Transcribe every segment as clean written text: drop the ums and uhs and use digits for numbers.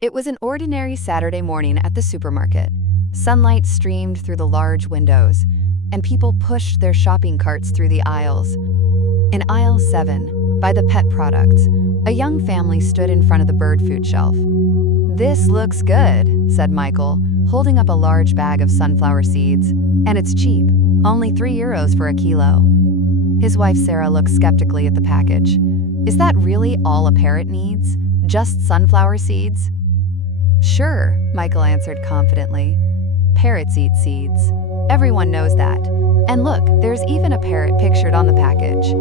It was an ordinary Saturday morning at the supermarket. Sunlight streamed through the large windows, and people pushed their shopping carts through the aisles. In aisle 7, by the pet products, a young family stood in front of the bird food shelf. "This looks good," said Michael, holding up a large bag of sunflower seeds. "And it's cheap, only €3 for a kilo." His wife Sarah looked skeptically at the package. "Is that really all a parrot needs? Just sunflower seeds?" "Sure," Michael answered confidently. "Parrots eat seeds. Everyone knows that. And look, there's even a parrot pictured on the package."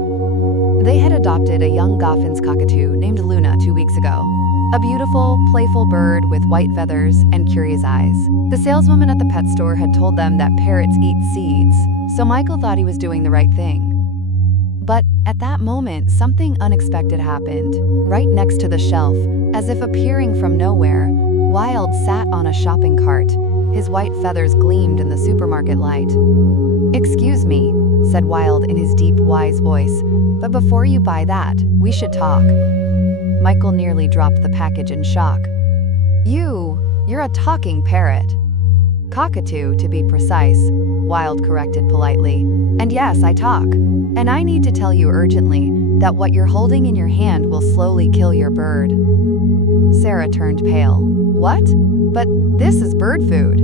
They had adopted a young Goffin's cockatoo named Luna 2 weeks ago. A beautiful, playful bird with white feathers and curious eyes. The saleswoman at the pet store had told them that parrots eat seeds, so Michael thought he was doing the right thing. But at that moment, something unexpected happened. Right next to the shelf, as if appearing from nowhere, Wild sat on a shopping cart. His white feathers gleamed in the supermarket light. "Excuse me," said Wild in his deep, wise voice, "but before you buy that, we should talk." Michael nearly dropped the package in shock. You're a talking parrot." "Cockatoo, to be precise," Wild corrected politely. "And yes, I talk. And I need to tell you urgently that what you're holding in your hand will slowly kill your bird." Sarah turned pale. "What? But this is bird food."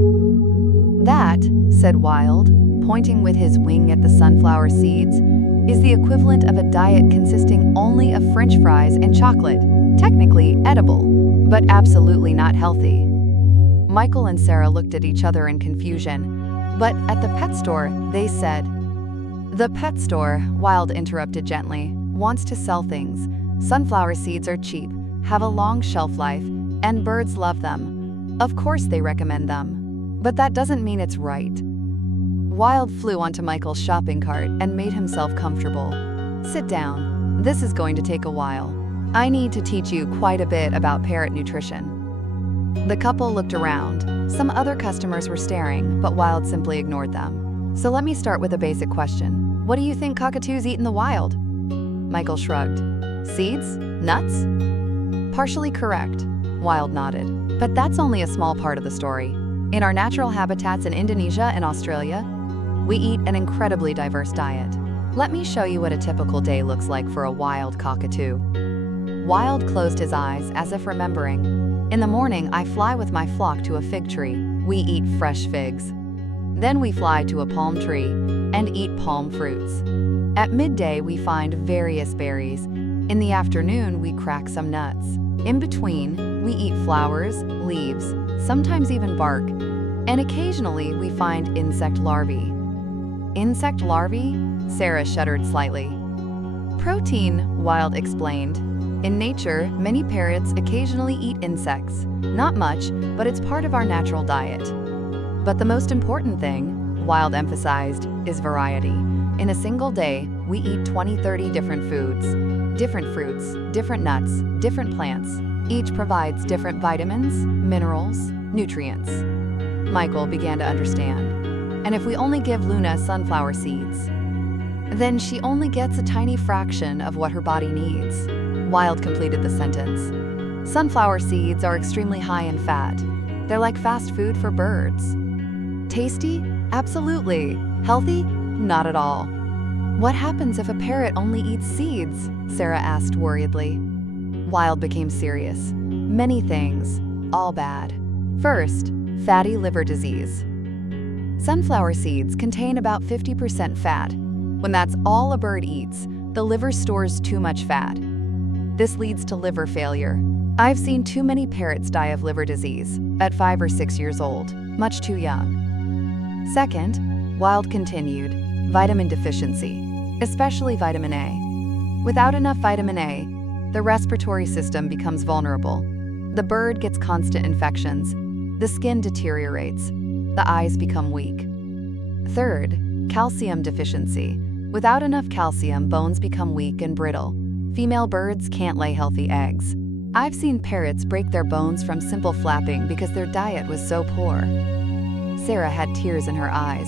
"That," said Wild, pointing with his wing at the sunflower seeds, "is the equivalent of a diet consisting only of French fries and chocolate. Technically edible, but absolutely not healthy." Michael and Sarah looked at each other in confusion. "But at the pet store," they said. "The pet store," Wild interrupted gently, "wants to sell things. Sunflower seeds are cheap, have a long shelf life, and birds love them. Of course they recommend them. But that doesn't mean it's right." Wild flew onto Michael's shopping cart and made himself comfortable. "Sit down. This is going to take a while. I need to teach you quite a bit about parrot nutrition." The couple looked around. Some other customers were staring, but Wild simply ignored them. "So let me start with a basic question. What do you think cockatoos eat in the wild?" Michael shrugged. "Seeds? Nuts?" "Partially correct," Wild nodded. "But that's only a small part of the story. In our natural habitats in Indonesia and Australia, we eat an incredibly diverse diet. Let me show you what a typical day looks like for a wild cockatoo." Wild closed his eyes as if remembering. "In the morning, I fly with my flock to a fig tree. We eat fresh figs. Then we fly to a palm tree and eat palm fruits. At midday, we find various berries. In the afternoon, we crack some nuts. In between, we eat flowers, leaves, sometimes even bark, and occasionally we find insect larvae." "Insect larvae?" Sarah shuddered slightly. "Protein," Wild explained. "In nature, many parrots occasionally eat insects. Not much, but it's part of our natural diet. But the most important thing," Wild emphasized, "is variety. In a single day, we eat 20-30 different foods. Different fruits, different nuts, different plants. Each provides different vitamins, minerals, nutrients." Michael began to understand. "And if we only give Luna sunflower seeds, then she only gets a tiny fraction of what her body needs." Wild completed the sentence. "Sunflower seeds are extremely high in fat. They're like fast food for birds." "Tasty? Absolutely. Healthy? Not at all." "What happens if a parrot only eats seeds?" Sarah asked worriedly. Wild became serious. "Many things, all bad. First, fatty liver disease. Sunflower seeds contain about 50% fat. When that's all a bird eats, the liver stores too much fat. This leads to liver failure. I've seen too many parrots die of liver disease at 5 or 6 years old, much too young." Second, Wild continued, vitamin deficiency, especially vitamin A. Without enough vitamin A, the respiratory system becomes vulnerable. The bird gets constant infections. The skin deteriorates. The eyes become weak. Third, calcium deficiency. Without enough calcium, bones become weak and brittle. Female birds can't lay healthy eggs. I've seen parrots break their bones from simple flapping because their diet was so poor." Sarah had tears in her eyes.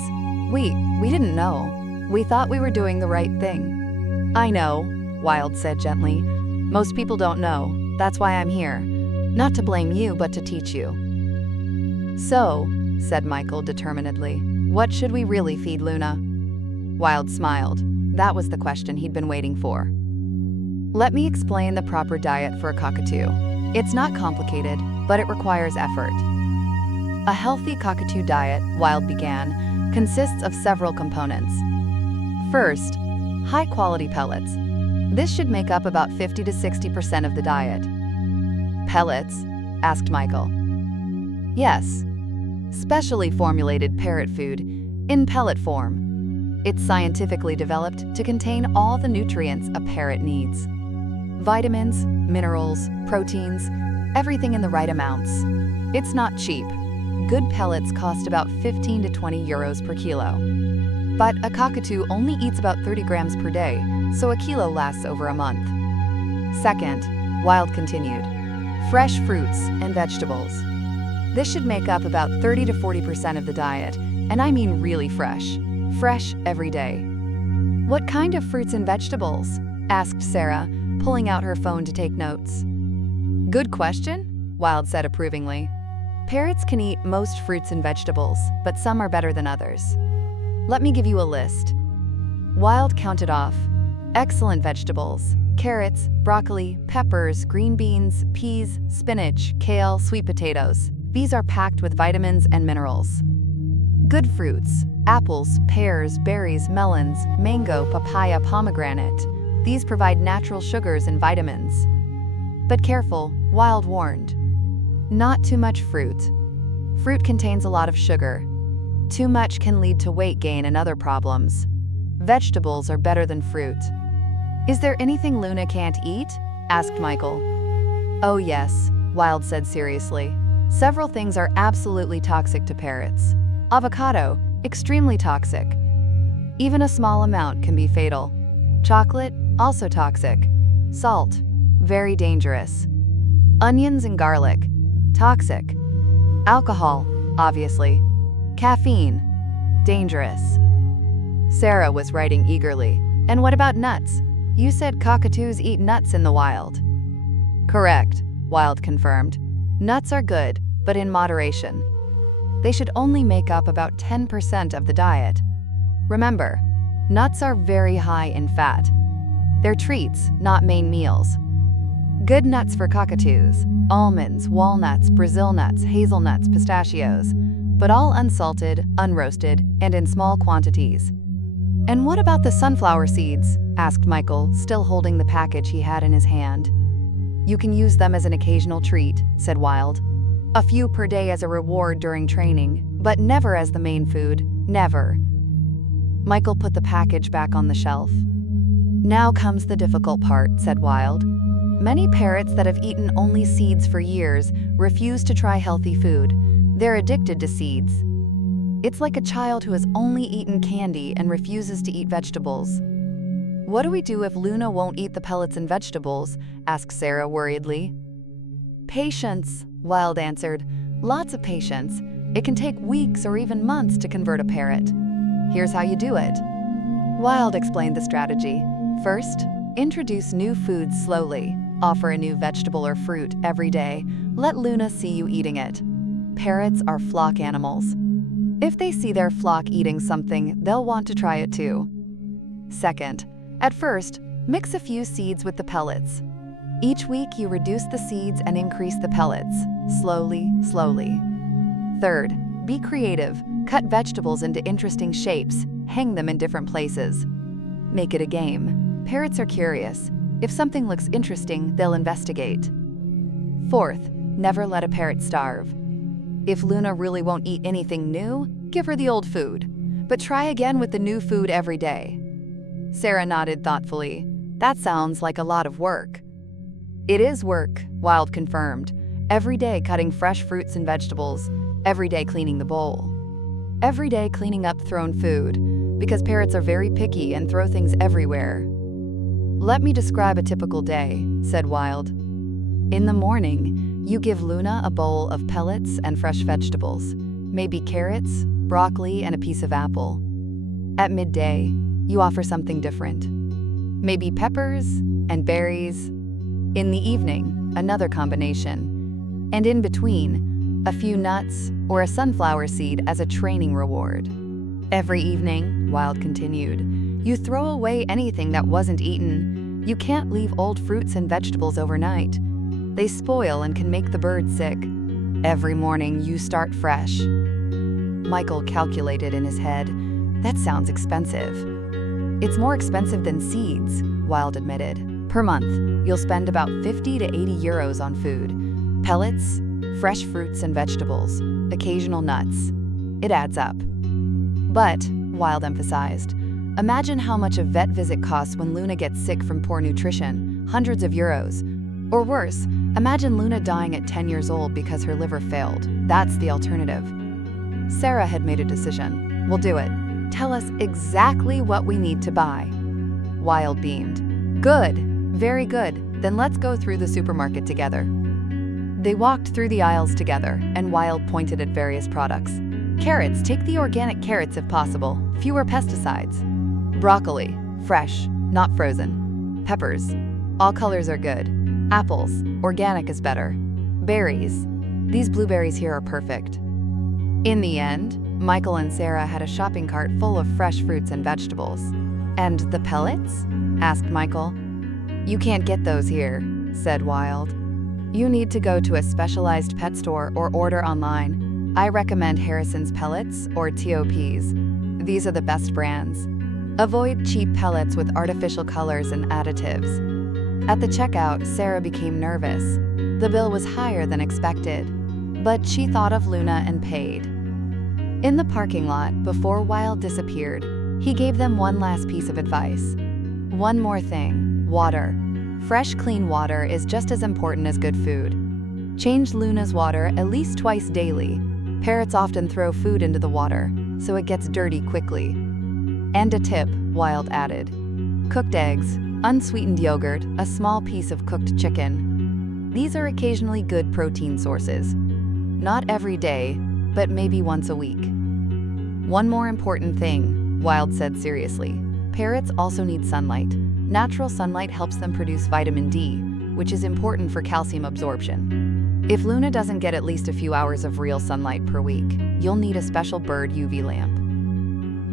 We didn't know. We thought we were doing the right thing." "I know," Wild said gently. "Most people don't know. That's why I'm here. Not to blame you, but to teach you. So, said Michael determinedly, what should we really feed Luna? Wild smiled. That was the question he'd been waiting for. Let me explain the proper diet for a cockatoo. It's not complicated, but it requires effort. A healthy cockatoo diet, Wild began, consists of several components. First, high-quality pellets. This should make up about 50 to 60% of the diet. Pellets? Asked Michael. Yes. Specially formulated parrot food in pellet form. It's scientifically developed to contain all the nutrients a parrot needs. Vitamins, minerals, proteins, everything in the right amounts. It's not cheap. Good pellets cost about 15 to 20 euros per kilo. But a cockatoo only eats about 30 grams per day, so a kilo lasts over a month. Second, Wild continued, fresh fruits and vegetables. This should make up about 30 to 40% of the diet, and I mean really fresh. Fresh every day. What kind of fruits and vegetables? Asked Sarah, pulling out her phone to take notes. Good question, Wild said approvingly. Parrots can eat most fruits and vegetables, but some are better than others. Let me give you a list. Wild counted off. Excellent vegetables: carrots, broccoli, peppers, green beans, peas, spinach, kale, sweet potatoes. These are packed with vitamins and minerals. Good fruits: apples, pears, berries, melons, mango, papaya, pomegranate. These provide natural sugars and vitamins. But careful, Wild warned. Not too much fruit. Fruit contains a lot of sugar. Too much can lead to weight gain and other problems. Vegetables are better than fruit. Is there anything Luna can't eat? Asked Michael. Oh yes, Wild said seriously. Several things are absolutely toxic to parrots. Avocado, extremely toxic. Even a small amount can be fatal. Chocolate, also toxic. Salt, very dangerous. Onions and garlic, toxic. Alcohol, obviously. Caffeine, dangerous. Sarah was writing eagerly. And what about nuts? You said cockatoos eat nuts in the wild. Correct, Wild confirmed. Nuts are good, but in moderation. They should only make up about 10% of the diet. Remember, nuts are very high in fat. They're treats, not main meals. Good nuts for cockatoos: almonds, walnuts, Brazil nuts, hazelnuts, pistachios, but all unsalted, unroasted, and in small quantities. And what about the sunflower seeds? Asked Michael, still holding the package he had in his hand. You can use them as an occasional treat, said Wild. A few per day as a reward during training, but never as the main food, never. Michael put the package back on the shelf. Now comes the difficult part, said Wild. Many parrots that have eaten only seeds for years refuse to try healthy food. They're addicted to seeds. It's like a child who has only eaten candy and refuses to eat vegetables. What do we do if Luna won't eat the pellets and vegetables? Asked Sarah worriedly. Patience, Wild answered. Lots of patience. It can take weeks or even months to convert a parrot. Here's how you do it. Wild explained the strategy. First, introduce new foods slowly. Offer a new vegetable or fruit every day. Let Luna see you eating it. Parrots are flock animals. If they see their flock eating something, they'll want to try it too. Second, at first, mix a few seeds with the pellets. Each week you reduce the seeds and increase the pellets, slowly, slowly. Third, be creative. Cut vegetables into interesting shapes. Hang them in different places. Make it a game. Parrots are curious. If something looks interesting, they'll investigate. Fourth, never let a parrot starve. If Luna really won't eat anything new, give her the old food. But try again with the new food every day. Sarah nodded thoughtfully. That sounds like a lot of work. It is work, Wild confirmed. Every day cutting fresh fruits and vegetables. Every day cleaning the bowl. Every day cleaning up thrown food, because parrots are very picky and throw things everywhere. Let me describe a typical day, said Wild. In the morning, you give Luna a bowl of pellets and fresh vegetables, maybe carrots, broccoli, and a piece of apple. At midday, you offer something different, maybe peppers and berries. In the evening, another combination, And in between, a few nuts or a sunflower seed as a training reward. Every evening, Wild continued, you throw away anything that wasn't eaten. You can't leave old fruits and vegetables overnight. They spoil and can make the bird sick. Every morning, you start fresh. Michael calculated in his head. That sounds expensive. It's more expensive than seeds, Wild admitted. Per month, you'll spend about 50 to 80 euros on food. Pellets, fresh fruits and vegetables, occasional nuts. It adds up. But, Wild emphasized, imagine how much a vet visit costs when Luna gets sick from poor nutrition, hundreds of euros. Or worse, imagine Luna dying at 10 years old because her liver failed. That's the alternative. Sarah had made a decision. We'll do it. Tell us exactly what we need to buy. Wild beamed. Good, very good. Then let's go through the supermarket together. They walked through the aisles together, and Wild pointed at various products. Carrots, take the organic carrots if possible, fewer pesticides. Broccoli, fresh, not frozen. Peppers, all colors are good. Apples, organic is better. Berries, these blueberries here are perfect. In the end, Michael and Sarah had a shopping cart full of fresh fruits and vegetables. And the pellets? Asked Michael. You can't get those here, said Wild. You need to go to a specialized pet store or order online. I recommend Harrison's Pellets or TOPs. These are the best brands. Avoid cheap pellets with artificial colors and additives. At the checkout, Sarah became nervous. The bill was higher than expected, but she thought of Luna and paid. In the parking lot, before Wild disappeared, he gave them one last piece of advice. One more thing, water. Fresh, clean water is just as important as good food. Change Luna's water at least twice daily. Parrots often throw food into the water, so it gets dirty quickly. And a tip, Wild added. Cooked eggs, unsweetened yogurt, a small piece of cooked chicken. These are occasionally good protein sources. Not every day, but maybe once a week. One more important thing, Wild said seriously. Parrots also need sunlight. Natural sunlight helps them produce vitamin D, which is important for calcium absorption. If Luna doesn't get at least a few hours of real sunlight per week, you'll need a special bird UV lamp.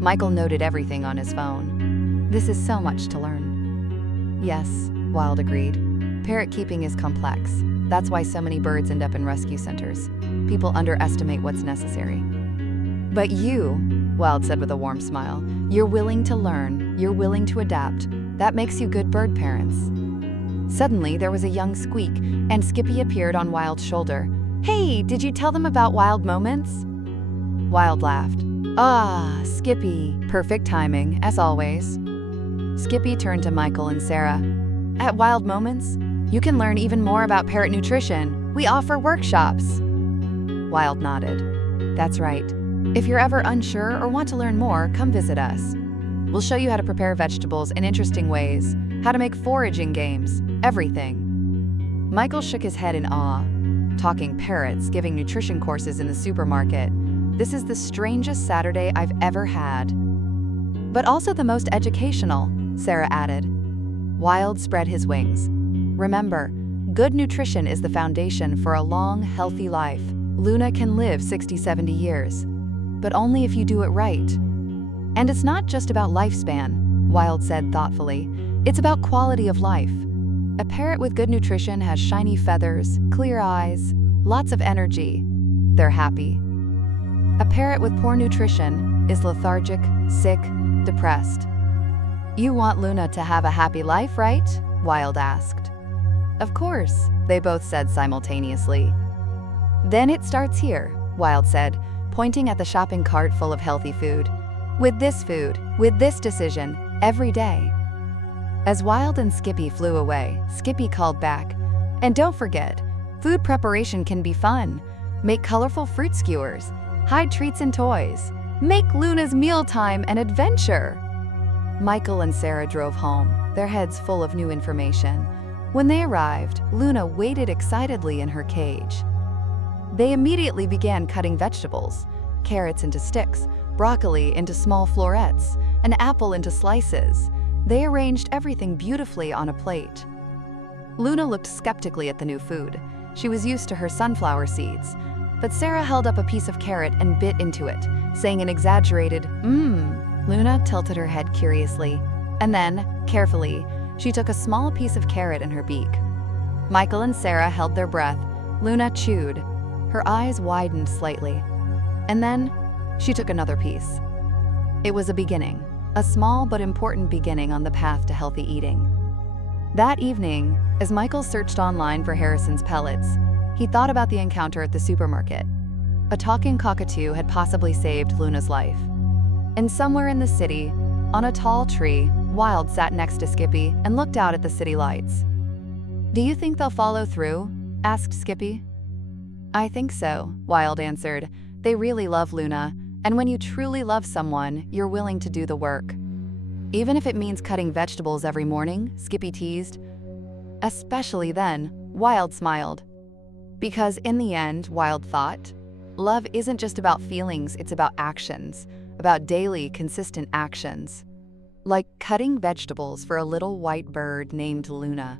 Michael noted everything on his phone. This is so much to learn. Yes, Wild agreed. Parrot keeping is complex. That's why so many birds end up in rescue centers. People underestimate what's necessary. But you, Wild said with a warm smile, you're willing to learn, you're willing to adapt. That makes you good bird parents. Suddenly, there was a young squeak, and Skippy appeared on Wild's shoulder. Hey, did you tell them about Wild Moments? Wild laughed. Ah, Skippy. Perfect timing, as always. Skippy turned to Michael and Sarah. At Wild Moments, you can learn even more about parrot nutrition. We offer workshops. Wild nodded. That's right. If you're ever unsure or want to learn more, come visit us. We'll show you how to prepare vegetables in interesting ways, how to make foraging games, everything. Michael shook his head in awe. Talking parrots, giving nutrition courses in the supermarket. This is the strangest Saturday I've ever had. But also the most educational, Sarah added. Wild spread his wings. Remember, good nutrition is the foundation for a long, healthy life. Luna can live 60, 70 years, but only if you do it right. And it's not just about lifespan, Wild said thoughtfully. It's about quality of life. A parrot with good nutrition has shiny feathers, clear eyes, lots of energy. They're happy. A parrot with poor nutrition is lethargic, sick, depressed. You want Luna to have a happy life, right? Wild asked. Of course, they both said simultaneously. Then it starts here, Wild said, pointing at the shopping cart full of healthy food. With this decision, every day. As Wild and Skippy flew away, Skippy called back. And don't forget, food preparation can be fun. Make colorful fruit skewers, hide treats and toys. Make Luna's mealtime an adventure. Michael and Sarah drove home, their heads full of new information. When they arrived, Luna waited excitedly in her cage. They immediately began cutting vegetables, carrots into sticks, broccoli into small florets, an apple into slices. They arranged everything beautifully on a plate. Luna looked skeptically at the new food. She was used to her sunflower seeds. But Sarah held up a piece of carrot and bit into it, saying an exaggerated, "Mmm." Luna tilted her head curiously, and then, carefully, she took a small piece of carrot in her beak. Michael and Sarah held their breath. Luna chewed. Her eyes widened slightly. And then, she took another piece. It was a beginning, a small but important beginning on the path to healthy eating. That evening, as Michael searched online for Harrison's pellets, he thought about the encounter at the supermarket. A talking cockatoo had possibly saved Luna's life. And somewhere in the city, on a tall tree, Wild sat next to Skippy and looked out at the city lights. "Do you think they'll follow through?" asked Skippy. "I think so," Wild answered. "They really love Luna, and when you truly love someone, you're willing to do the work." "Even if it means cutting vegetables every morning," Skippy teased. "Especially then," Wild smiled. Because in the end, Wild thought, love isn't just about feelings, it's about actions, about daily, consistent actions. Like cutting vegetables for a little white bird named Luna.